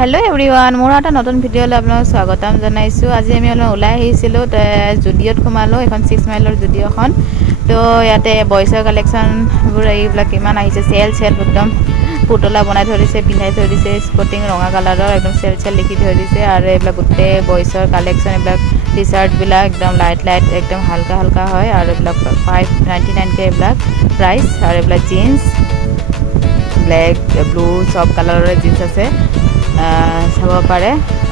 hello everyone मोर এটা নতুন ভিডিওলৈ আপোনাক স্বাগতম জনাইছো আজি আমি ওলাই আহিছিলো জুডিঅত সোমালো এখন 6 মাইলৰ জুডিঅখন তো ইয়াতে বয়ছৰ কালেকচন বোৰ এইবিলাক কিমান আহিছে সেল একদম পুতলা বনাই ধৰিছে পিন্ধাই ধৰিছে স্পটিং ৰঙা কালাৰৰ একদম সেল লিখি ধৰিছে আৰু এইবিলাক গুটে বয়ছৰ কালেকচন এইবিলাক টি-শাৰ্ট বিলাক একদম লাইট একদম হালকা হয় আৰু এইবিলাক 599 কে এইবিলাক প্ৰাইস আৰু এইবিলাক জিন্স ব্ল্যাক ব্লু সব কালাৰৰ জিন্স আছে চাব পাৰে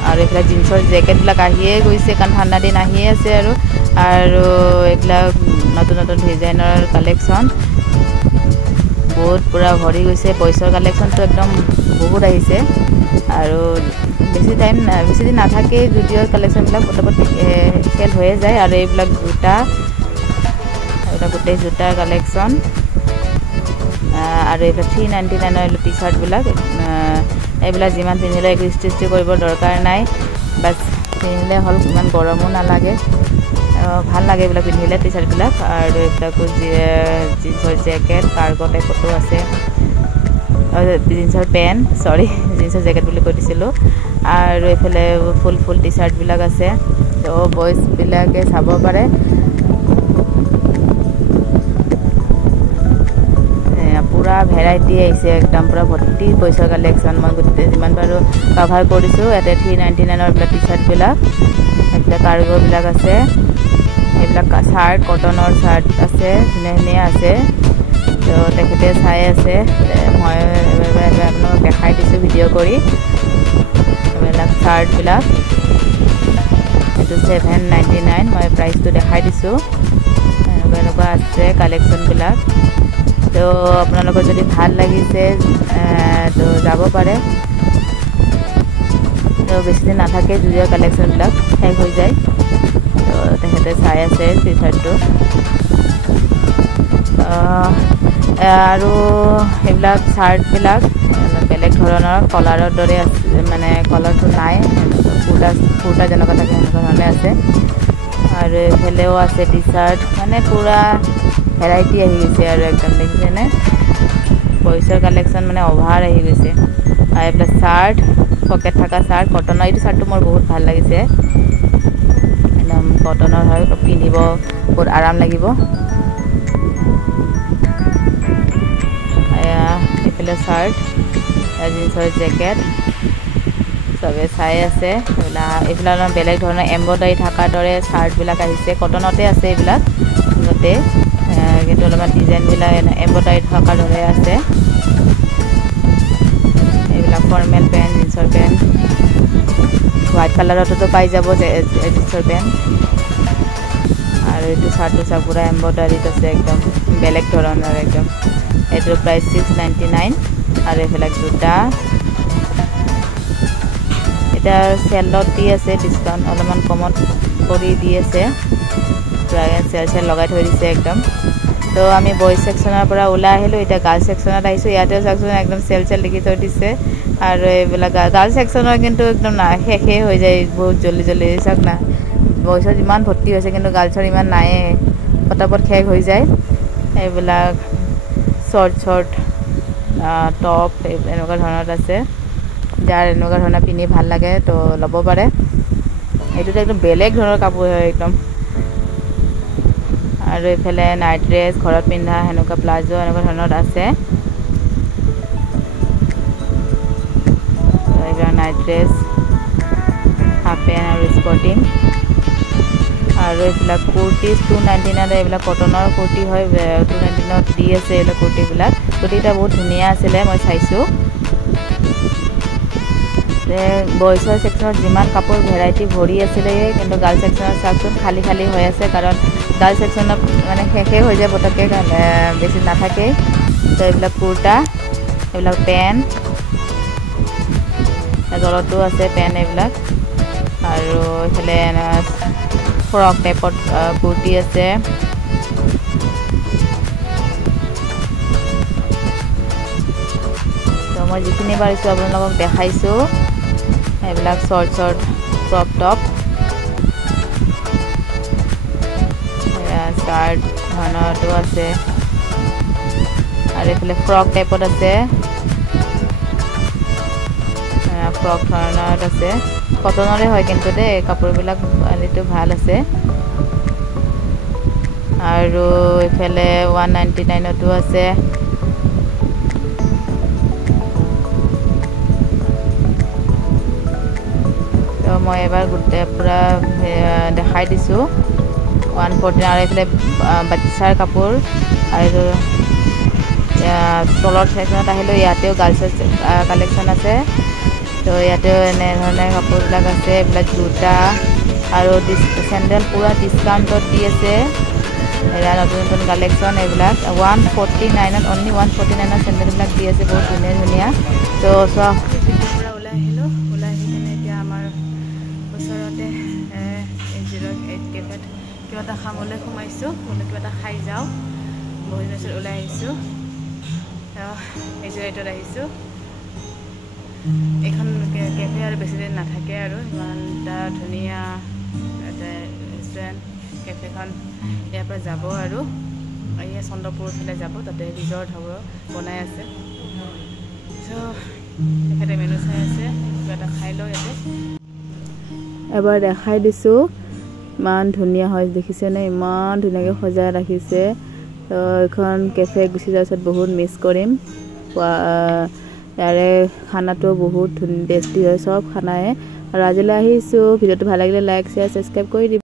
আৰু এইবিলাক জিন্সৰ জেকেট বিলাক আহিয়ে গৈছে কাৰণ ঠাণ্ডা দিন আহি আছে আৰু এইবিলাক নতুন ডিজাইনৰ কালেকচন বহুত পুৰা ভৰি গৈছে বয়ছৰ কালেকচনটো একদম বহুত আহিছে আৰু বেছি দিন নাথাকে জুডিঅৰ কালেকচন বিলাক পটপট সেল হৈ যায় আৰু এইবিলাক গোটেই জোতাৰ কালেকচন আৰু এইবিলাক 399 ৰ টি-শাৰ্ট বিলাক এইবিলাক যিমান পিন্ধিলে ষ্টিচ কৰিব দৰকাৰ নাই বাস পিন্ধিলে হল ইমান গৰমো নালাগে ভাল লাগে এইবিলাক পিন্ধিলে টি-শাৰ্ট বিলাক আৰু এইবিলাক জিন্সৰ জেকেট কাৰ্গো টাইপটো আছে জিন্সৰ পেন্ট জিন্সৰ জেকেট বুলি কৈ দিছিলো আৰু এফালে ফুল টি-শাৰ্ট বিলাক আছে তো বয়স বিলাকে চাব পাৰে পুৰা ভ্যাৰাইটি আইছে একদম পুৰা ভৰ্তি বয়ছৰ কালেকচন মই গুতে যিমান পাৰো কভাৰ কৰিছো এতে 399 ৰ ব্ল্যাক টি-শাৰ্ট বিলাক এটা কাৰ্গো বিলাক আছে এইবিলাক শাৰ্ট কটনৰ শার্ট আছে ধুনীয়া আছে তো দেখতে চাই আছে মই আপোনাক দেখাই দিছো ভিডিও কৰি এইবিলাক শাৰ্ট বিলাক এটো 799 মই প্ৰাইসটো দেখাই দিছো এনেকুৱা আছে কালেকচন বিলাক তো আপোনালোকৰ যদি ভাল লাগিছে তো যাব পাৰে তো বেছি দিন নাথাকে জুডিঅ কালেকচন বিলাক শেষ হৈ যায় তো তেখেতে চাই আছে টি-শাৰ্টটো আৰু এইবিলাক শাৰ্ট বিলাক বেলেগ ধৰণৰ কলাৰৰ দৰে আছে মানে কলাৰটো নাই ফুটা যেনেকুৱা থাকে এনেকুৱা ধৰণে আছে আৰু হেলেও আছে টি-শাৰ্ট মানে পুৰা ভ্যাৰাইটি আহি গৈছে আৰু একদম দেখিছে নে বয়ছৰ কালেকচন মানে ওভাৰ আহি গৈছে আৰু এটা শাৰ্ট পকেট থকা শাৰ্ট কটনৰ এই শাৰ্টটো মোৰ বহুত ভাল লাগিছে একদম কটনৰ হয় পিন্ধিব বহুত আৰাম লাগিব এফালে শাৰ্ট জিন্সৰ জেকেট সবে চাই আছে এইবিলাক বেলেগ ধৰণৰ এমব্ৰয়ডাৰী থকা দৰে শার্ট বিলাক আহিছে কটনতে আছে এইবিলাক গতে কিন্তু অলপমান ডিজাইন বিলাক এমব্ৰয়ডাৰী থকা দৰে আছে এইবিলাক ফৰ্মেল পেন্ট জিন্সৰ পেন্ট হোৱাইট কালাৰতো পাই যাব জিন্সৰ পেন্ট আৰু এইটো শাৰ্টটো পুৰা এমব্ৰয়ডাৰীত আছে একদম বেলেগ ধৰণৰ একদম এটো প্ৰাইস 699 আৰু এইবিলাক জোতা এটা সেলত দি আছে ডিসকাউন্ট অলপমান কমত কৰি দি আছে প্ৰায় সেল লগাই থৈ দিছে একদম তো আমি বয়স সেকশনৰ পৰা ওলাই আহিলো এটা গাৰ্ল সেকশনত আহিছো ইয়াতে সেকশন একদম সেল লিখি থৈ দিছে আৰু এইবিলাক গাৰ্ল সেকশনৰ কিন্তু একদম না শেষে হৈ যায় বহুত জলদি চাক না বয়সৰ ইমান ভৰ্তি হৈছে কিন্তু গাৰ্লছৰ ইমান নাই পটাপট শেষ হৈ যায় এইবিলাক শৰ্ট টপ এনেকুৱা ধৰণৰ আছে যাৰ এনেকুৱা ধৰণৰ পিনি ভাল লাগে তো ল'ব পাৰে এইটো একদম বেলেগ ধৰণৰ কাপোৰ হয় একদম আৰু এফালে নাইট ড্ৰেছ ঘৰত পিন্ধা হেনুকা প্লাজো এনেকুৱা ধৰণৰ আছে এইবিলাক নাইট ড্ৰেছ হাফ পেন্ট আৰু স্পৰ্টিং আৰু এইবিলাক কুৰ্তি 299 এইবিলাক কটনৰ কুৰ্তি হয় 299 দি আছে এইবিলাক কুৰ্তিবিলাক কুৰ্তিটা বহুত ধুনীয়া আছিলে মই চাইছো বয়ছৰ সেকশনত যিমান কাপোৰ ভ্যাৰাইটি ভৰি আছিল কিন্তু গাৰ্ল সেকশনত চাকচোন খালি হৈ আছে কাৰণ গাৰ্ল সেকশনত মানে শেষে হৈ যায় পটকে বেছি নাথাকে তো এইবিলাক কুৰ্তা এইবিলাক পেন্ট তলতো আছে পেন্ট এইবিলাক আৰু এফালে ফ্ৰক টাইপৰ কুৰ্তি আছে তো মই যিখিনি পাৰিছো আপোনালোকক দেখাইছো এইবিলাক শৰ্ট ক্ৰপ টপ স্কাৰ্ট ধৰণৰটো আছে আৰু এফালে ফ্ৰক টাইপত আছে ফ্ৰক ধৰণত আছে কটনৰে হয় কিন্তু দে কাপোৰবিলাক কোৱালিটি ভাল আছে আৰু ইফালে 199 টো আছে তো মই এবাৰ গুটে পুৰা দেখাই দিছো 149 আৰু ইফালে বাচ্চাৰ কাপোৰ আৰু তলৰ সেকশনত আহিলো ইয়াতেও গাৰ্লছৰ কালেকশন আছে তো ইয়াতেও এনে ধৰণৰ কাপোৰবিলাক আছে এইবিলাক জোতা আৰু চেন্ডেল পুৰা ডিসকাউন্টত দি আছে এৰা নতুন কালেকশন এইবিলাক 149 অনলি 149 চেন্ডেলবিলাক দি আছে বহুত ধুনীয়া তো সব পুৰা ওলাই আহিলো ওলাই আহিনে এতিয়া আমাৰ ওচৰতে 08 কেফেত কিবা এটা খাবলৈ সোমাইছো কিবা এটা খাই যাও বহুত দিন ওলাই আহিছো এইটোত আহিছো এখন কেফে আৰু বেছি দিন নাথাকে আৰু ইমান এটা ধুনীয়া এটা ৰেষ্টুৰেণ্ট কেফেখন ইয়াৰ পৰা যাব আৰু এই চন্দ্ৰপুৰ ফালে যাব তাতে ৰিজৰ্ট হ'ব বনাই আছে সো এখানে মেনু চাই আছে কিবা এটা খাই লও ইয়াতে এবাৰ দেখাই দিছো মান ধুনীয়া হয় দেখিছে নে ইমান ধুনীয়াকৈ সজাই ৰাখিছে তো এখন কেফে গুছি যাছত বহুত মিস কৰিম ইয়াৰে খানাটো বহুত টেষ্টি হয় সব খানায়ে আৰু আজিলৈ আহিছো ভিডিওটো ভাল লাগিলে লাইক শেয়াৰ সাবস্ক্ৰাইব কৰি